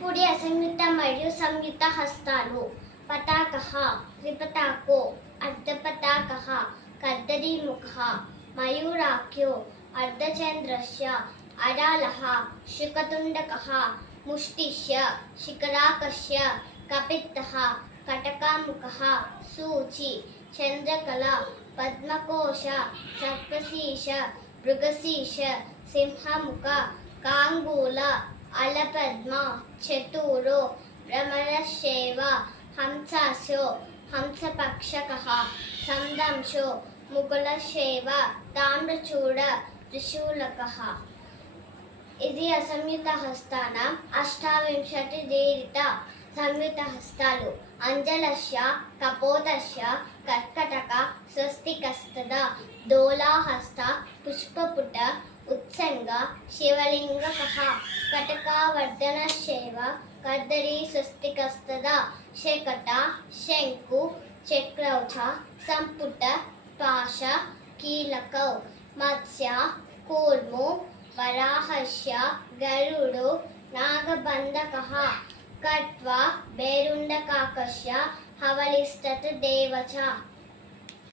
పుడి అసంయుక్త మరియు సంయుక్త హస్తాలు. పతాకః త్రిపతాకో అర్ధపతాకః కర్దరీముఖః మయూరాఖ్యో అర్ధచంద్రస్య అడాలః శుకతుండకః ముష్టిశ్య శిఖరాకస్య కపిత్తః కటకాముఖః సూచి చంద్రకళ పద్మకోశ సర్పశీర్ష మృగశీర్ష సింహముఖ కాంగూల అలపద్మ చతురో భ్రమరశైవ హంసాస్యో హంసపక్షకః సందంశో ముకులశైవ తామ్రచూడ త్రిశూలకః. ఇది అసంయుక్త హస్తానాం అష్టావింశతి దీరిత సంయుక్త హస్తాలు. అంజలస్య కపోతస్య కర్కటక స్వస్తికస్తద దోలాహస్త పుష్పపుట ఉత్సంగ శివలింగకః కటకావర్ధనశైవ కర్దరీ స్వస్తికస్తద శకట శంకు చక్రౌచ సంపుట పాశ కీలకౌ మత్స్య కూర్మో వరాహస్య గరుడో నాగబంధకః కట్వ భేరుండకాకస్య హవలిస్తత్ దేవచ.